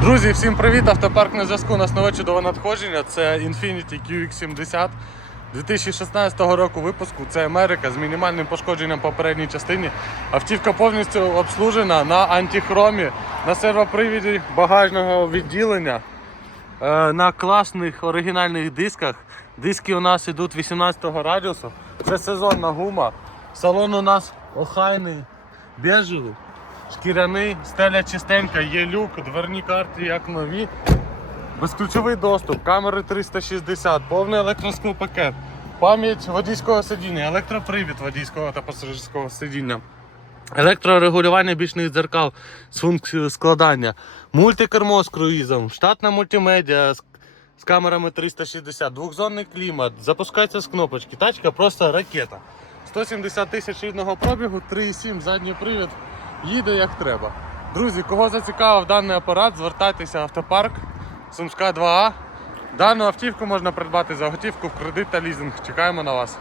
Друзі, всім привіт! Автопарк на зв'язку. У нас нове чудове надходження. Це Infiniti QX70 2016 року випуску. Це Америка з мінімальним пошкодженням по передній частині. Автівка повністю обслужена на антихромі, на сервопривіді багажного відділення, е, на класних оригінальних дисках. Диски у нас йдуть 18 радіусу. Це сезонна гума. Салон у нас охайний, бежевий. Шкіряний, стеля чистенька, є люк, дверні карти як нові. Безключовий доступ, камери 360, повний електросклопакет, пам'ять водійського сидіння, електропривід водійського та пасажирського сидіння. Електрорегулювання бічних дзеркал з функцією складання, мультикермо з круїзом, штатна мультимедіа з, з камерами 360, двохзонний клімат, запускається з кнопочки. Тачка просто ракета. 170 тисяч рідного пробігу, 3,7 задній привід, їде як треба. Друзі, кого зацікавив даний апарат, звертайтеся в автопарк Сумська 2А. Дану автівку можна придбати за готівку в кредит та лізинг. Чекаємо на вас.